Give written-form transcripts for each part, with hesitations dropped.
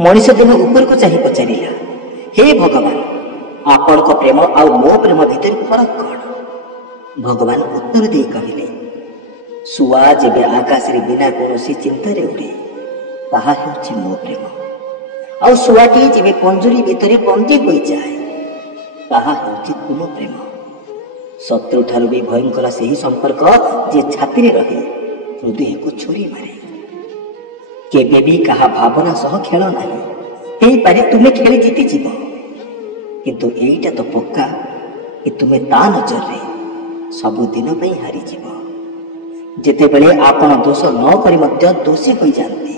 मनीष दिन ऊपर को चाह पचारा, हे भगवान, आपण प्रेम आउ मो प्रेम भितर फरक कौन? भगवान उत्तर दे कहले, सुआ जेबे आकाश रे बिना कौनसी चिंता रे उड़े ताहा हेउछि मो प्रेम, आउ सुआटी जेबे पंजुरी भितर बंदी होई जाए ताहा हेउछि तुम प्रेम। शत्रु ठारू भी भयंकर सेही संपर्क जे छाती रे रहे हृदय को छुरी मारे। केबे भी कहा भावना सह खेल नाही, हेई पारे तुमे खेली जीति जीव, किंतु एईटा तो पक्का कि तुमे ता नजर रे सबु दिन पई हारी जीव। जेतेबेले आपण दोष न करी मध्य दोषी होई जानते,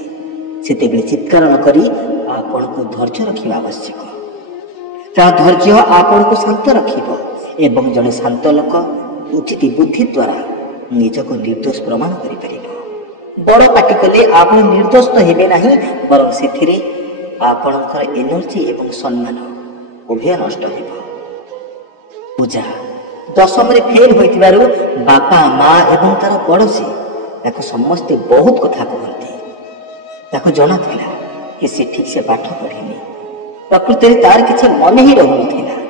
सेतेबेले चित्कार न करी आपण को धैर्य रखिबा आवश्यक। ता धैर्य आपण को शांत रखिबो एवं जने शांत लोक उचित बुद्धि द्वारा निजको निर्दोष प्रमाण करि परिबो। बड़ पाटी कले आपण निर्दोष तो हेबे नाही, बरं सेथिरे आपणकर एनर्जी एवं सम्मान उभय नष्ट हेबो। पूजा दशम रे फेल होइतिबारु बापा माँ एवं तार पड़ोशी ताको समस्ते बहुत कथा कहते। ताको जଣା थिला कि से ठीक से पाठ पढ़िनी, प्रकृति तार किछि मन ही रहउथिला।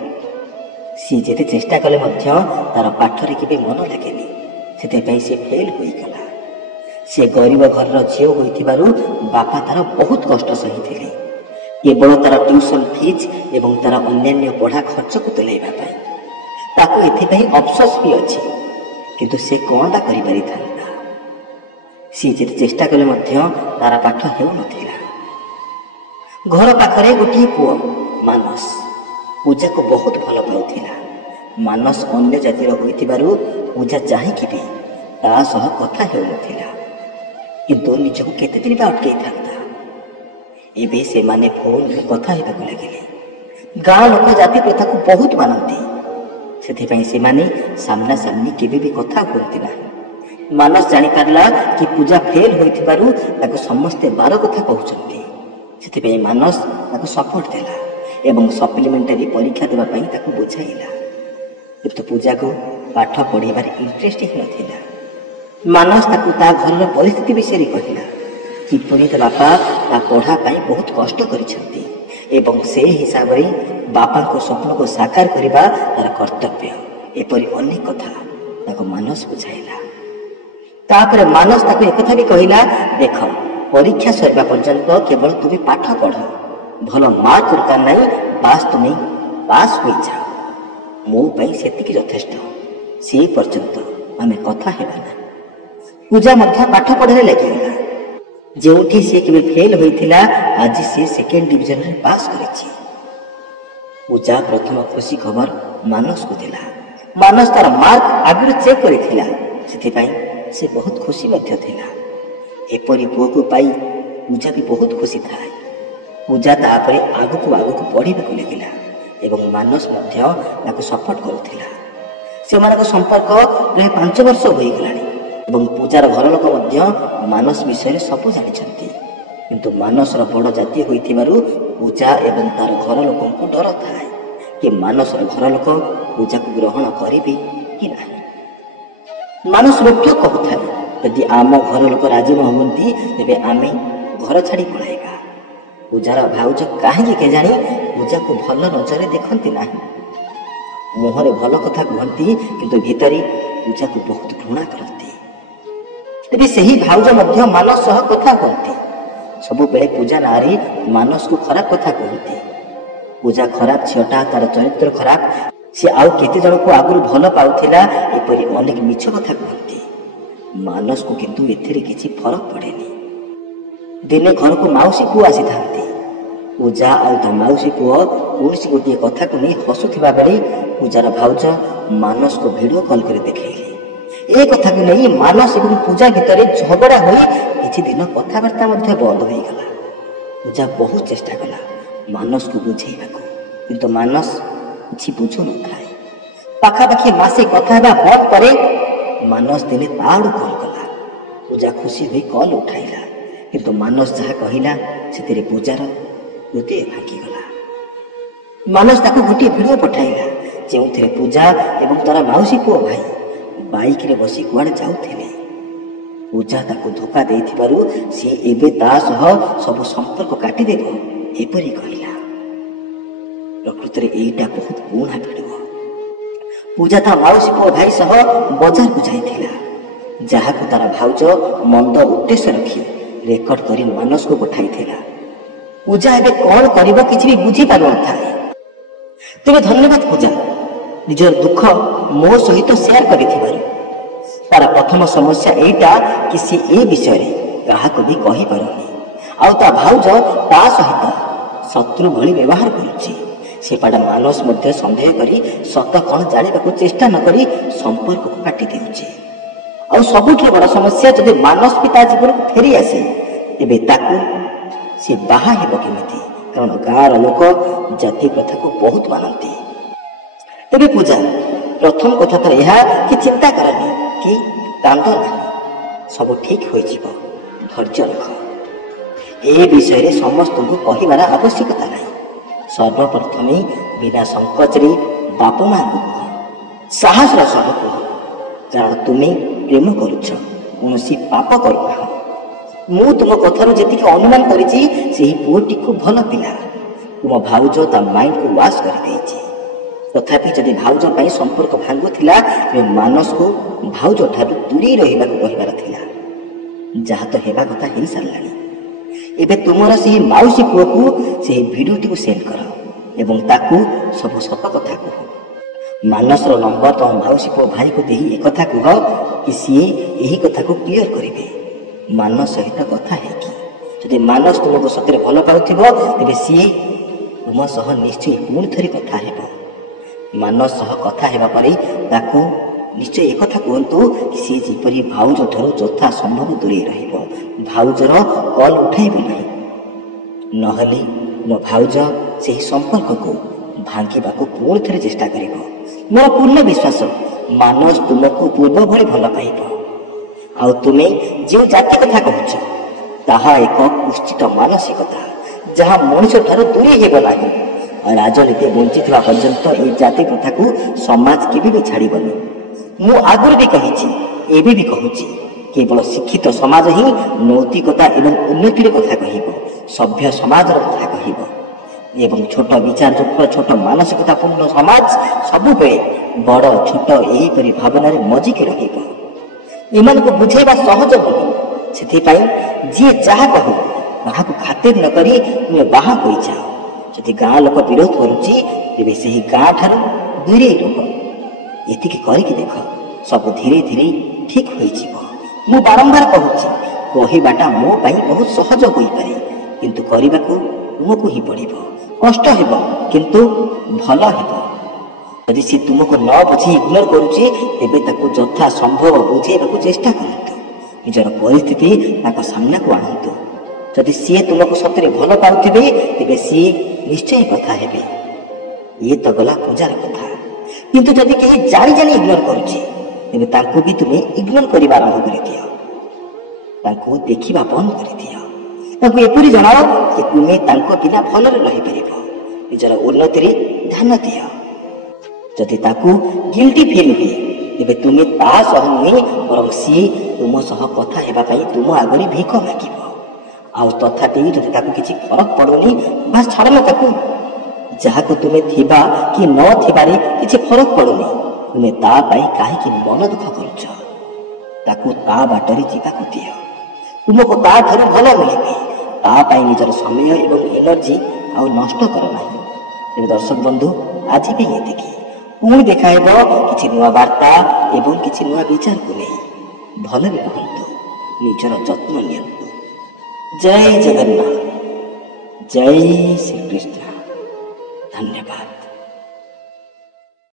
सी जेते चेष्टा कले मध्य तार पाठ रे केबे मन लागेनी, सेते पई से फेल होई गला। से गरीब घर झील होइतिबारु बापा तार बहुत कष्ट सहिथिले, केवल तार ट्यूशन फीस एवं तार अन्यान्य पढ़ा खर्च को तुलाइबा पाई। ताको एथिपाई अफसोस भी अछि, किंतु से कोनटा करि परिथांता। सी जेते चेष्टा कले मध्य तार पाठ हेउ नथिला। घर पाखरे गोटी पुओ मानस पूजा को बहुत भल पाउथिला। मानस अन्य जातिर होइतिबारु पूजा चाहिकि भी ता सह कथा हेउ नथिला, किंतु निजको केते दिन बा अटकै थांता। एबे से माने फोन रे कथा हेबाकु लागिले। गाँ लोक जाति प्रथा को बहुत मानती, सेथिपाई से माने सामना सामनी केबे भी कथा हुअंती नाही। मानस जानि पारला कि पूजा फेल होइतिबारु ताको समस्ते बार कथा कहउचंती। सेथिपाई मानस ताको सपोर्ट देला एवं सप्लीमेंटरी परीक्षा देबा पई ताको बुझाइला, किंतु पूजा को पाठ पढ़िबार इंटरेस्ट ही नथिला। मानस ताको ता घर परिस्थिति विषय कहला कि पुनीत बापा ता पढ़ा पाई बहुत कष्ट करिसंती एवं से हिसाब रे बापा को स्वप्न को साकार करिबा तार कर्तव्य। एपरि अनेक कथा ताको मानस बुझाइला। तापर मानस ताको एक कथा भी कहिला, देख परीक्षा सरबा पर्यंत केवल तुमे पाठ पढ़, भल मार्क दरकार नहीं, बास तुमे पास होई जाओ। मो पई सेतिकी यथेष्ट, से पर्यंत आमे कथा हेबा ना। पूजा मध्य पाठ पढ़े लगिगला। जोठी से केबे फेल होइथिला आज से सेकेंड डिवीजन रे पास करिछि। पूजा प्रथम खुशी खबर मानस को दिला। मानस तार मार्क आगु चेक करिथिला, सेति से बहुत खुशी मध्य थिला। एपरि पुओ को पाई पूजा भी बहुत खुशी थाए। पूजा तापरे आगु को पढ़िबाकु लागिला एवं मानस मध्य ताको सपोर्ट करुथिला। सेमानक संपर्क प्राय 5 वर्ष होई गलानी एवं पूजार घर लोक मध्य मानस विषय सब जानिछंती, किंतु मानस बड़ जाति होइथिबारु पूजा एवं तार घर लोक को डर थाए कि मानस घर लोक पूजा को ग्रहण करिबे कि नाही। मानस रोक्य कहूथाए, यदि आम घर लोक राजी न हुंती तेबे आमे घर छाड़ी पळाइबा। पूजार भाउज काहे के जानी पूजा को भल नजर देखंती नाही। मुहरे भल कथा कहंती, किंतु भीतरी पूजा को बहुत घृणा करती। तेबे सही भाउज मध्य मानस सह कथा कहती, सबु बेले पूजा नारी मानस को खराब कथा कहती। पूजा खराब झियोटा, तार चरित्र खराब, से आउ केते जन को आगुर भल पाउथिला, एपरि अनेक मिछ कथा कहती। मानस को किंतु एथिरे किछि फरक पड़ेनी। दिने घर को माउसी पुआ आसी थांती। पूजा आउ ता माउसी पुआ कोनसी गोटे कथा को नहीं हसुथिबा बेले पूजार भाउज मानस को वीडियो कॉल कर देखैली। ए कथा को नहीं मानस एवं पूजा भितर झगड़ा होई किछि दिन कथाबार्ता मध्य बंद होई गला। पूजा बहुत चेष्टा कला मानस को बुझेइबाकू, किंतु मानस किछि बुझु न थाए। पाखापाखि मासे कथा बा बंद करे मानस दिने ताड़ू कॉल कला। पूजा खुशी होई कॉल उठाइला, किंतु मानस जहा कहिला सेतिरे पूजार हृदय भांगी गला। मानस ताको गोटे वीडियो पठाइला, जेउथिरे पूजा एवं तार माउसी पुओ भाई बाइक रे बसी कुआडे जाउथिले। पूजा ताको धोखा देइथिबारु से एबे ता सह सब संपर्क काटी देबो ଏପରି କହିଲା। ପ୍ରକୃତରେ ଏଇଟା ବହୁତ ପୁରୁଣା ଭିଡିଓ। ପୂଜା ତା ମାଉସୀ ପୁଅ ଭାଇ ସହ ବଜାରକୁ ଯାଇଥିଲା, ଯାହାକୁ ତାର ଭାଉଜ ମନ୍ଦ ଉଦ୍ଦେଶ୍ୟ ରଖି ରେକର୍ଡ କରି ମାନସକୁ ପଠାଇଥିଲା। ପୂଜା ଏବେ କଣ କରିବ କିଛି ବି ବୁଝିପାରୁନଥାଏ। ତେବେ ଧନ୍ୟବାଦ ପୂଜା, ନିଜର ଦୁଃଖ ମୋ ସହିତ ସେୟାର କରିଥିବାରୁ। ତାର ପ୍ରଥମ ସମସ୍ୟା ଏଇଟା କି ସେ ଏ ବିଷୟରେ କାହାକୁ ବି କହିପାରୁନି, ଆଉ ତା ଭାଉଜ ତା ସହିତ ଶତ୍ରୁ ଭଳି ବ୍ୟବହାର କରୁଛି। ସେପାଟା ମାନସ ମଧ୍ୟ ସନ୍ଦେହ କରି ସତ କଣ ଜାଣିବାକୁ ଚେଷ୍ଟା ନ କରି ସମ୍ପର୍କକୁ କାଟି ଦେଉଛି। ଆଉ ସବୁଠାରୁ ବଡ଼ ସମସ୍ୟା, ଯଦି ମାନସ ବି ତା ଜୀବନକୁ ଫେରି ଆସେ ତେବେ ତାକୁ ସେ ବାହା ହେବ କେମିତି? କାରଣ ଗାଁର ଲୋକ ଜାତି ପ୍ରଥାକୁ ବହୁତ ମାନନ୍ତି। ତେବେ ପୂଜା, ପ୍ରଥମ କଥା ତ ଏହା କି ଚିନ୍ତା କରନି କି କାନ୍ଦ ନାହିଁ, ସବୁ ଠିକ ହୋଇଯିବ, ଧୈର୍ଯ୍ୟ ରଖ। ଏ ବିଷୟରେ ସମସ୍ତଙ୍କୁ କହିବାର ଆବଶ୍ୟକତା ନାହିଁ। ସର୍ବପ୍ରଥମେ ବିନା ସଂକୋଚରେ ବାପ ମାଙ୍କୁ କୁହ, ସାହସର ସହ କୁହ, କାରଣ ତୁମେ ପ୍ରେମ କରୁଛ, କୌଣସି ପାପ କରୁନାହ। ମୁଁ ତୁମ କଥାରୁ ଯେତିକି ଅନୁମାନ କରିଛି ସେହି ପୁଅଟି ଖୁବ୍ ଭଲ ପିଲା। ତୁମ ଭାଉଜ ତା ମାଇଣ୍ଡକୁ ୱାଶ କରିଦେଇଛି। ତଥାପି ଯଦି ଭାଉଜ ପାଇଁ ସମ୍ପର୍କ ଭାଙ୍ଗୁଥିଲା ତେବେ ମାନସକୁ ଭାଉଜ ଠାରୁ ଦୂରେଇ ରହିବାକୁ କହିବାର ଥିଲା, ଯାହା ତ ହେବା କଥା ହେଇସାରିଲାଣି। ଏବେ ତୁମର ସେହି ମାଉସୀ ପୁଅକୁ ସେହି ଭିଡିଓଟିକୁ ସେଣ୍ଡ କର ଏବଂ ତାକୁ ସବୁ ସତ କଥା କୁହ। ମାନସର ନମ୍ବର ତମ ମାଉସୀ ପୁଅ ଭାଇକୁ ଦେଇ ଏକଥା କୁହ କି ସିଏ ଏହି କଥାକୁ କ୍ଲିୟର କରିବେ ମାନସ ସହିତ କଥା ହେଇକି। ଯଦି ମାନସ ତୁମକୁ ସତରେ ଭଲ ପାଉଥିବ ତେବେ ସିଏ ତୁମ ସହ ନିଶ୍ଚୟ ପୁଣି ଥରେ କଥା ହେବ। ମାନସ ସହ କଥା ହେବା ପରେ ତାକୁ ନିଶ୍ଚୟ ଏକଥା କୁହନ୍ତୁ କି ସିଏ ଯେପରି ଭାଉଜ ଠାରୁ ଯଥା ସମ୍ଭବ ଦୂରେଇ ରହିବ, ଭାଉଜର କଲ୍ ଉଠାଇବ ନାହିଁ। ନହେଲେ ମୋ ଭାଉଜ ସେହି ସମ୍ପର୍କକୁ ଭାଙ୍ଗିବାକୁ ପୁଣି ଥରେ ଚେଷ୍ଟା କରିବ। ମୋର ପୂର୍ଣ୍ଣ ବିଶ୍ୱାସ ମାନସ ତୁମକୁ ପୂର୍ବ ଭଳି ଭଲ ପାଇବ। ଆଉ ତୁମେ ଯେଉଁ ଜାତି କଥା କହୁଛ ତାହା ଏକ କୁଶ୍ଚିତ ମାନସିକତା, ଯାହା ମଣିଷ ଠାରୁ ଦୂରେଇ ହେବ ନାହିଁ। ରାଜନୀତି ବଞ୍ଚିଥିବା ପର୍ଯ୍ୟନ୍ତ ଏହି ଜାତି ପ୍ରଥାକୁ ସମାଜ କେବେ ବି ଛାଡ଼ିବନି। ମୁଁ ଆଗରୁ ବି କହିଛି, ଏବେ ବି କହୁଛି, କେବଳ ଶିକ୍ଷିତ ସମାଜ ହିଁ ନୈତିକତା ଏବଂ ଉନ୍ନତିର କଥା କହିବ, ସଭ୍ୟ ସମାଜର କଥା କହିବ ଏବଂ ଛୋଟ ବିଚାରଯୁକ୍ତ ଛୋଟ ମାନସିକତା ପୂର୍ଣ୍ଣ ସମାଜ ସବୁବେଳେ ବଡ଼ ଛୋଟ ଏହିପରି ଭାବନାରେ ମଜିକି ରହିବ। ଏମାନଙ୍କୁ ବୁଝେଇବା ସହଜ ନୁହେଁ। ସେଥିପାଇଁ ଯିଏ ଯାହା କହୁ କାହାକୁ ଖାତିର ନ କରି ତୁମେ ବାହା ହୋଇଯାଅ। ଯଦି ଗାଁ ଲୋକ ବିରୋଧ କରୁଛି ତେବେ ସେହି ଗାଁ ଠାରୁ ଦୂରେଇ ରୁହ। ଏତିକି କରିକି ଦେଖ, ସବୁ ଧୀରେ ଧୀରେ ଠିକ ହୋଇଯିବ। ମୁଁ ବାରମ୍ବାର କହୁଛି, କହିବାଟା ମୋ ପାଇଁ ବହୁତ ସହଜ ହୋଇପାରେ, କିନ୍ତୁ କରିବାକୁ ତୁମକୁ ହିଁ ପଡ଼ିବ। କଷ୍ଟ ହେବ କିନ୍ତୁ ଭଲ ହେବ। ଯଦି ସେ ତୁମକୁ ନ ବୁଝି ଇଗ୍ନୋର କରୁଛି ତେବେ ତାକୁ ଯଥା ସମ୍ଭବ ବୁଝେଇବାକୁ ଚେଷ୍ଟା କରନ୍ତୁ। ନିଜର ପରିସ୍ଥିତି ତାଙ୍କ ସାମ୍ନାକୁ ଆଣନ୍ତୁ। ଯଦି ସିଏ ତୁମକୁ ସତରେ ଭଲ ପାଉଥିବେ ତେବେ ସିଏ ନିଶ୍ଚୟ କଥା ହେବେ। ଇଏ ତ ଗଲା ପୂଜାର କଥା। କିନ୍ତୁ ଯଦି କେହି ଜାଣି ଜାଣି ଇଗ୍ନୋର କରୁଛି ତେବେ ତାଙ୍କୁ ବି ତୁମେ ଇଗ୍ନୋର କରିବା ଆରମ୍ଭ କରିଦିଅ। ତାଙ୍କୁ ଦେଖିବା ବନ୍ଦ କରିଦିଅ। ତାଙ୍କୁ ଏପରି ଜଣାଅ ଯେ ତୁମେ ତାଙ୍କ ବିନା ଭଲରେ ରହିପାରିବ। ନିଜର ଉନ୍ନତିରେ ଧ୍ୟାନ ଦିଅ। ଯଦି ତାକୁ ଗିଲ୍ଟି ଫିଲ୍ ହୁଏ ତେବେ ତୁମେ ତା ସହ ନୁହେଁ ବରଂ ସିଏ ତୁମ ସହ କଥା ହେବା ପାଇଁ ତୁମ ଆଗରେ ଭିକ ମାଗିବ। ଆଉ ତଥାପି ଯଦି ତାକୁ କିଛି ଫରକ ପଡ଼ୁନି, ବାସ୍ ଛାଡ଼ ନା ତାକୁ। ଯାହାକୁ ତୁମେ ଥିବା କି ନ ଥିବାରେ କିଛି ଫରକ ପଡ଼ୁନି, ତୁମେ ତା ପାଇଁ କାହିଁକି ମନ ଦୁଃଖ କରୁଛ? ତାକୁ ତା ବାଟରେ ଯିବାକୁ ଦିଅ। ତୁମକୁ ତା ଠାରୁ ଭଲ ମିଳିବେ। ତା ପାଇଁ ନିଜର ସମୟ ଏବଂ ଏନର୍ଜି ଆଉ ନଷ୍ଟ କର ନାହିଁ। ତେବେ ଦର୍ଶକ ବନ୍ଧୁ, ଆଜି ପାଇଁ ଏତିକି। ପୁଣି ଦେଖା ହେବ କିଛି ନୂଆ ବାର୍ତ୍ତା ଏବଂ କିଛି ନୂଆ ବିଚାରକୁ ନେଇ। ଭଲରେ ରୁହନ୍ତୁ, ନିଜର ଯତ୍ନ ନିଅନ୍ତୁ। ଜୟ ଜଗନ୍ନାଥ, ଜୟ ଶ୍ରୀକୃଷ୍ଣ। ଧନ୍ୟବାଦ।